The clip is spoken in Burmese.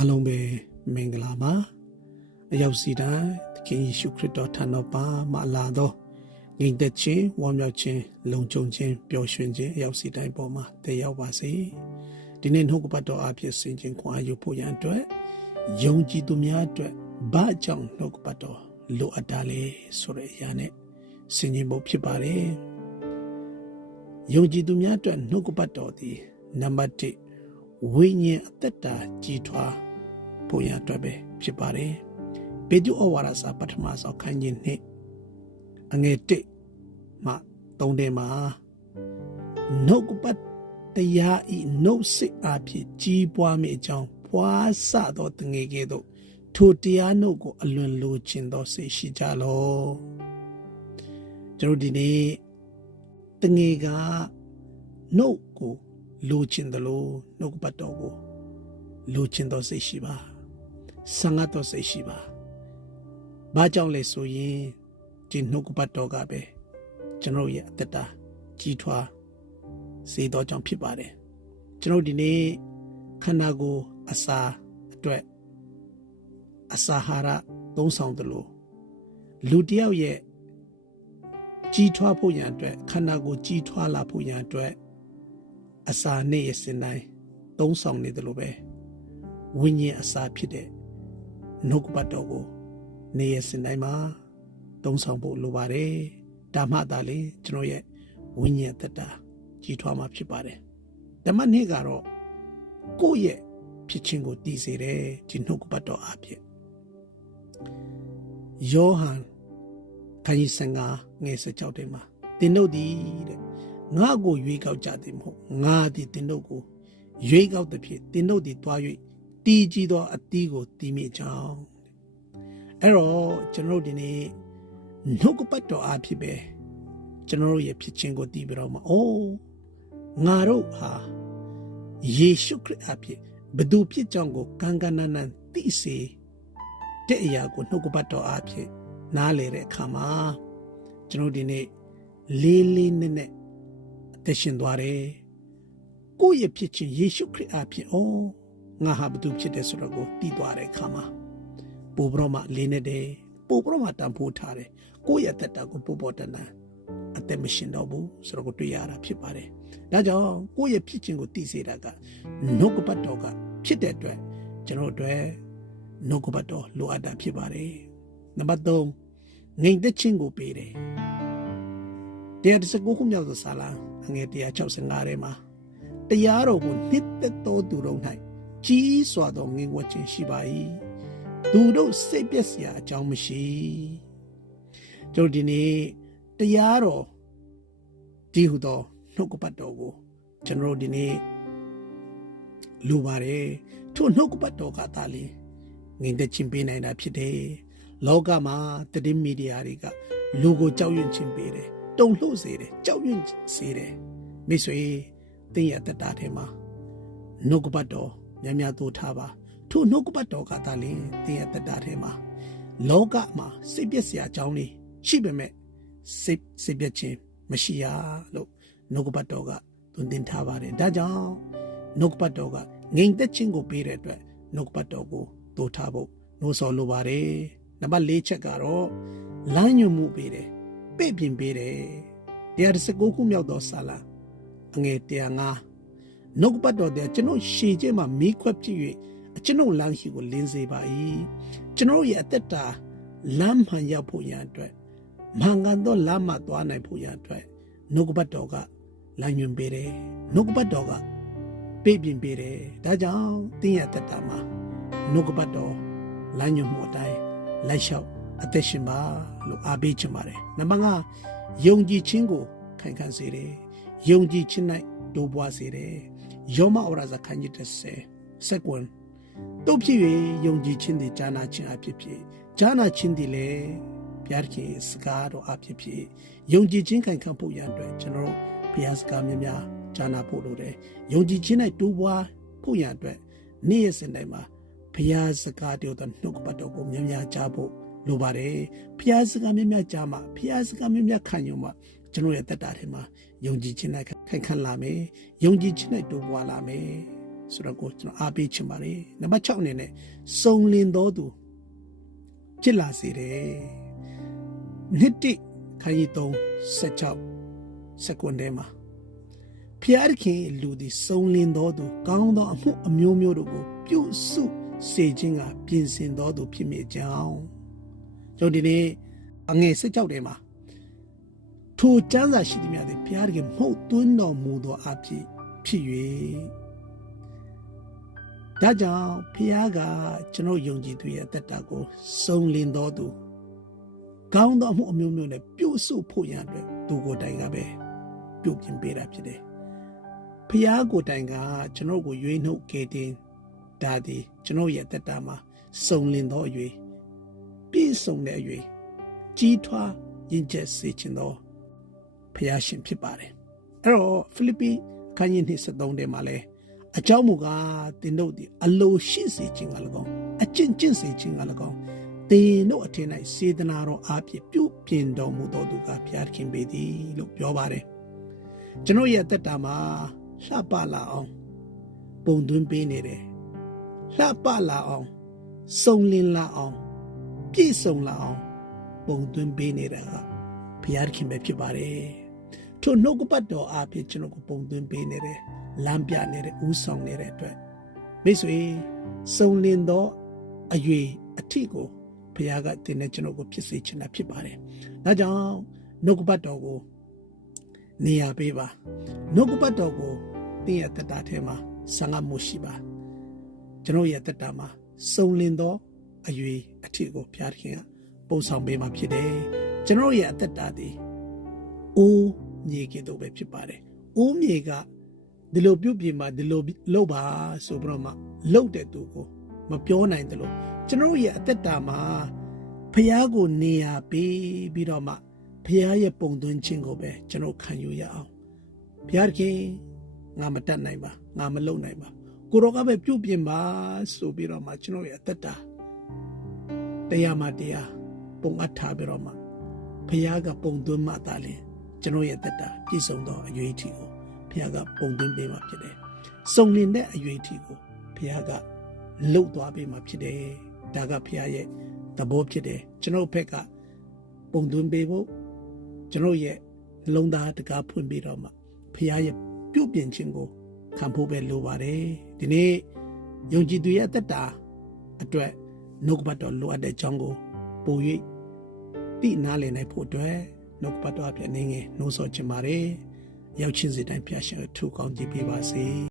အားလုံးပဲမင်္ဂလာပါအရောက်စီတိုင်းသခင်ယေရှုခရစ်တော်ထံတော်ပါမလာတော့ငြိမ်သက်ခြင်းဝမ်းမြောက်ခြင်းလုံခြုံခြင်းပျော်ရွှင်ခြင်းအရောက်စီတိုင်းပေါ်မှာတည်ရောက်ပါစေဒီနေ့နှုတ်ကပတ်တော်အဖြစ်ဆင်ခြင်းခွန်အားယူဖို့ရန်အတွက်ယုံကြည်သူများအတွက်ဘာကြောင့်နှုတ်ကပတ်တော်လိုအပ်တာလဲဆိုတဲ့အရာနဲ့ဆင်ခြင်းဖို့ဖြစ်ပါတယ်ယုံကြည်သူများအတွက်နှုတ်ကပတ်တော်ဒီနံပါတ်1ဝိညာဉ်အသက်တာကြီးထွား ဖို့ရန်အတွက်ပဲဖြစ်ပါတယ်။ဘေဒုဩဝါဒစာပထမဆုံးခန်းကြီးနှစ်အငယ်1မှ3ထဲမှာနှုတ်ကပတ်တရားဤနှုတ်စစ်အဖြစ်ကြီးပွားမိအကြောင်းဖွာဆသောတငယ်ကဲ့သို့ထိုတရားနှုတ်ကိုအလွန်လိုချင်သောစိတ်ရှိကြလော။ကျွန်တော်ဒီနေ့တငယ်ကနှုတ်ကိုလိုချင်တယ်လို့နှုတ်ကပတ်တော်ကိုလိုချင်သောစိတ်ရှိပါ ဆံငတ်သောစိတ်ရှိပါဘာကြောင့်လဲဆိုရင်ဒီနှုတ်ကပတ်တော်ကပဲကျွန်တော်ရဲ့အသက်တာကြီးထွားစေသောကြောင့်ဖြစ်ပါတယ်ကျွန်တော်ဒီနေ့ခန္ဓာကိုယ်အစာအတွက်အစာဟာရသုံးဆောင်တယ်လို့လူတစ်ယောက်ရဲ့ကြီးထွားဖို့ရန်အတွက်ခန္ဓာကိုယ်ကြီးထွားလာဖို့ရန်အတွက်အစာနဲ့ရစင်တိုင်းသုံးဆောင်နေတယ်လို့ပဲဝိညာဉ်အစာဖြစ်တဲ့ နှုတ်ကပတ်တော်ကိုနေရစင်တိုင်းမှာသုံးဆောင်ဖို့လိုပါတယ်ဒါမှသာလေကျွန်တော်ရဲ့ဝိညာဉ်သက်တာကြီးထွားမှာဖြစ်ပါတယ်ဓမ္မနေ့ကတော့ကိုယ့်ရဲ့ဖြစ်ခြင်းကိုတည်စေတယ်ဒီနှုတ်ကပတ်တော်အဖြစ်ယောဟန်ခန်းကြီး15ငယ်16တဲမှာတင်တို့သည်တဲ့ငါ့ကိုရွေးကောက်ကြသည်မဟုတ်ငါသည်တင်တို့ကိုရွေးကောက်သည်ဖြစ်တင်တို့သည်တွား၍ တီးကြီးသောအသီးကိုတီးမိကြောင်းအဲ့တော့ကျွန်တော်တို့ဒီနေ့နှုတ်ကပတ်တော်အားဖြစ်ပဲကျွန်တော်တို့ရဲ့ဖြစ်ခြင်းကိုတည်ပြီးတော့မှအိုးငါတို့ဟာယေရှုခရစ်အဖြစ်ဘသူဖြစ်ကြောင်းကိုကံကနနန်သိစေတဲ့အရာကိုနှုတ်ကပတ်တော်အားဖြင့်နားလေတဲ့အခါမှာကျွန်တော်ဒီနေ့လေးလေးနက်နက်အသက်ရှင်သွားတယ်ကိုယ့်ရဲ့ဖြစ်ခြင်းယေရှုခရစ်အဖြစ်ဩ ငါဟာဘသူဖြစ်တယ်ဆိုတော့ကိုသိသွားတဲ့အခါမှာပို့ပြီးတော့မှလေးနေတယ်ပို့ပြီးတော့မှတန်ဖိုးထားတယ်ကိုယ့်ရဲ့သက်တာကိုပို့ပေါ်တန်တန်အသက်မရှင်တော့ဘူးဆိုတော့ကိုတွေ့ရတာဖြစ်ပါတယ်ဒါကြောင့်ကိုယ့်ရဲ့ဖြစ်ခြင်းကိုသိစေတာကနှုတ်ကပတ်တော်ကဖြစ်တဲ့အတွက်ကျွန်တော်တို့နှုတ်ကပတ်တော်လိုအပ်တာဖြစ်ပါတယ်နံပါတ်3ငိမ်သက်ခြင်းကိုပေးတယ်တရားတစ်ခုခုမြောက်သောစာလံအငယ်165ထဲမှာတရားတော်ကိုနှစ်သက်သောသူတို့၌ ကြီးစွာသောငြိမ်ဝှက်ခြင်းရှိပါ၏သူတို့စိတ်ပျက်စရာအကြောင်းမရှိကျွန်တော်ဒီနေ့တရားတော်ဒီဟုသောနှုတ်ကပတ်တော်ကိုကျွန်တော်ဒီနေ့လိုပါတယ်ထို့နှုတ်ကပတ်တော်ကသာလေငြိမ်သက်ခြင်းပေးနိုင်တာဖြစ်တယ်လောကမှာတည်င်းမီဒီယာတွေကလူကိုကြောက်ရွံ့ခြင်းပေးတယ်တုံ့လှုပ်စေတယ်ကြောက်ရွံ့စေတယ်မိတ်ဆွေတင်းရတတာထဲမှာနှုတ်ကပတ်တော် များများသို့ထားပါထို့နှုတ်ကပတ်တော်ကသာလျှင်တင်းရတတာထဲမှာလောကမှာစိတ်ပျက်စရာအကြောင်းလေးရှိပေမဲ့စိတ်စိတ်ပျက်ခြင်းမရှိရလို့နှုတ်ကပတ်တော်ကသွန်သင်ထားပါတယ်ဒါကြောင့်နှုတ်ကပတ်တော်ကငြိမ်သက်ခြင်းကိုပေးတဲ့အတွက်နှုတ်ကပတ်တော်ကိုသို့ထားဖို့နှိုးဆော်လိုပါတယ်နံပါတ်၄ချက်ကတော့လမ်းညွှန်မှုပေးတယ်ပဲ့ပြင်ပေးတယ်တရားတစ်စကုခုမြောက်သောစာလံအငယ်105 နှုတ်ပတ်တော်တဲ့ကျွန်တော်ရှေ့ကျမှာမိခွက်ဖြစ်၍ကျွန်တော်လမ်းရှိကိုလင်းစေပါ၏ကျွန်တော်ရဲ့အသက်တာလမ်းမှန်ရောက်ဖို့ရန်အတွက်မင်္ဂန်သောလမ်းမှသွားနိုင်ဖို့ရန်အတွက်နှုတ်ပတ်တော်ကလမ်းညွှန်ပေးတယ်နှုတ်ပတ်တော်ကပြပြင်ပေးတယ်ဒါကြောင့်တင်းရသက်တာမှာနှုတ်ပတ်တော်လမ်းညွှန်မှုအတိုင်းလိုက်လျှောက်အသက်ရှင်ပါလို့အားပေးချင်ပါတယ်နံပါတ်5ယုံကြည်ခြင်းကိုခိုင်ခံ့စေတယ်ယုံကြည်ခြင်း၌တိုးပွားစေတယ် ယောမဩရာဇခန်းကြီး30စက္ကွန်တို့ဖြစ်၍ယုံကြည်ခြင်းသည်ဈာနာခြင်းအဖြစ်ဖြစ်ဈာနာခြင်းသည်လည်းဘုရားခင်စကားတော်အဖြစ်ဖြစ်ယုံကြည်ခြင်းခိုင်ခံ့ဖို့ရန်အတွက်ကျွန်တော်တို့ဘုရားစကားများများဈာနာဖို့လိုတယ်ယုံကြည်ခြင်း၌တိုးပွားဖို့ရန်အတွက်နေ့ရက်စဉ်တိုင်းမှာဘုရားစကားတော်သောနှုတ်ကပတ်တော်ကိုများများကြားဖို့လိုပါတယ်ဘုရားစကားများများကြားမှာဘုရားစကားများများခံယူမှာ ကျွန်တော်ရဲ့တက်တာထဲမှာယုံကြည်ခြင်းနဲ့ခိုင်ခံ့လာမယ်ယုံကြည်ခြင်းနဲ့တိုးပွားလာမယ်ဆိုတော့ကိုကျွန်တော်အားပေးချင်ပါတယ်နံပါတ်6အနေနဲ့စုံလင်တော်သူဖြစ်လာစေတယ်နှစ်တိခန်းကြီး3 16စက္ကွန်ထဲမှာဖျားခင်လူသည်စုံလင်တော်သူကောင်းသောအမှုအမျိုးမျိုးတို့ကို ပြုစုစေခြင်းကပြင်ဆင်တော်သူဖြစ်မိကြောင်းကျွန်တော်ဒီနေ့အငယ်16ထဲမှာ ထိုကျမ်းစာရှိသည်များသည်ဘုရားတကယ်မှုတ်သွင်းတော်မူသောအဖြစ်ဖြစ်၍ဒါကြောင့်ဘုရားကကျွန်တော်ယုံကြည်သူရဲ့အသက်တာကိုစုံလင်တော်သူကောင်းသောအမှုအမျိုးမျိုးနဲ့ပြုစုဖို့ရန်အတွက်သူကိုယ်တိုင်ကပဲပြုပြင်ပေးတာဖြစ်တယ်ဘုရားကိုယ်တိုင်ကကျွန်တော်ကိုရွေးနှုတ်ခဲ့တဲ့ဒါသည်ကျွန်တော်ရဲ့အသက်တာမှာစုံလင်သောအရွေပြည့်စုံတဲ့အရွေကြီးထွားရင်ကျက်စေခြင်းသော ဘုရားရှင်ဖြစ်ပါတယ်အဲ့တော့ဖိလိပ္ပိခန်းကြီး23ထဲမှာလဲအကြောင်းမူကားတင်တို့သည်အလိုရှိစေခြင်းကလည်းကောင်းအကျင့်ကျင့်စေခြင်းကလည်းကောင်းတင်တို့အထင်၌စေတနာတော်အားဖြင့်ပြုပြင်တော်မူတော်သူကဘုရားခင်ပေသည်လို့ပြောပါတယ်ကျွန်တော်ရဲ့အသက်တာမှာလှပလာအောင်ပုံသွင်းပေးနေတယ်လှပလာအောင်စုံလင်လာအောင်ပြည့်စုံလာအောင်ပုံသွင်းပေးနေတာကဘုရားခင်ပဲဖြစ်ပါတယ် ထိုနှုတ်ကပတ်တော်အားဖြင့်ကျွန်တော်ကိုပုံသွင်းပေးနေတယ်လမ်းပြနေတဲ့ဥဆောင်နေတဲ့အတွက်မိတ်ဆွေစုံလင်သောအရွေအထီကိုဘုရားကတင်တဲ့ကျွန်တော်ကိုဖြစ်စေချင်တာဖြစ်ပါတယ်ဒါကြောင့်နှုတ်ကပတ်တော်ကိုနေရာပေးပါနှုတ်ကပတ်တော်ကိုတင်းရဲ့တက်တာထဲမှာဆံငတ်မှုရှိပါကျွန်တော်ရဲ့တက်တာမှာစုံလင်သောအရွေအထီကိုဘုရားခင်ကပုံဆောင်ပေးမှာဖြစ်တယ်ကျွန်တော်ရဲ့အသက်တာသည်အိုး မြေကဲ့သို့ပဲဖြစ်ပါတယ်အိုးမြေကဒီလိုပြုတ်ပြင်မှာဒီလိုလှုပ်ပါဆိုပြီးတော့မှလှုပ်တဲ့သူကိုမပြောနိုင်တယ်လို့ကျွန်တော်ရဲ့အသက်တာမှာဖះကိုနေရာပေးပြီးတော့မှဖះရဲ့ပုံသွင်းခြင်းကိုပဲကျွန်တော်ခံယူရအောင်ဘုရားခင်ငါမတတ်နိုင်ပါငါမလုပ်နိုင်ပါကိုရောကပဲပြုတ်ပြင်ပါဆိုပြီးတော့မှကျွန်တော်ရဲ့အသက်တာတရားမှတရားပုံအပ်ထားပြီးတော့မှဖះကပုံသွင်းမှသာလျှင် ကျွန်တော်ရဲ့အသက်တာပြည့်စုံသောအရွေးထီကိုဘုရားကပုံသွင်းပေးမှာဖြစ်တယ်။စုံလင်တဲ့အရွေးထီကိုဘုရားကလှုပ်သွားပေးမှာဖြစ်တယ်။ဒါကဘုရားရဲ့သဘောဖြစ်တယ်။ကျွန်တော်ဘက်ကပုံသွင်းပေးဖို့ကျွန်တော်ရဲ့နှလုံးသားတကားဖွင့်ပြီးတော့မှဘုရားရဲ့ပြုပြင်ခြင်းကိုခံဖို့ပဲလိုပါတယ်။ဒီနေ့ယုံကြည်သူရဲ့အသက်တာအတွက်နှုတ်ကပတ်တော်လိုအပ်တဲ့အကြောင်းကိုပို၍သိနားလည်နိုင်ဖို့အတွက် နှုတ်ကပတ်တော်အပြည့်အနေငယ်နှိုးဆော်ချင်ပါတယ်။ရောက်ချင်းစီတိုင်းဖျားရှင်ထူကောင်းကြည့်ပေးပါစေ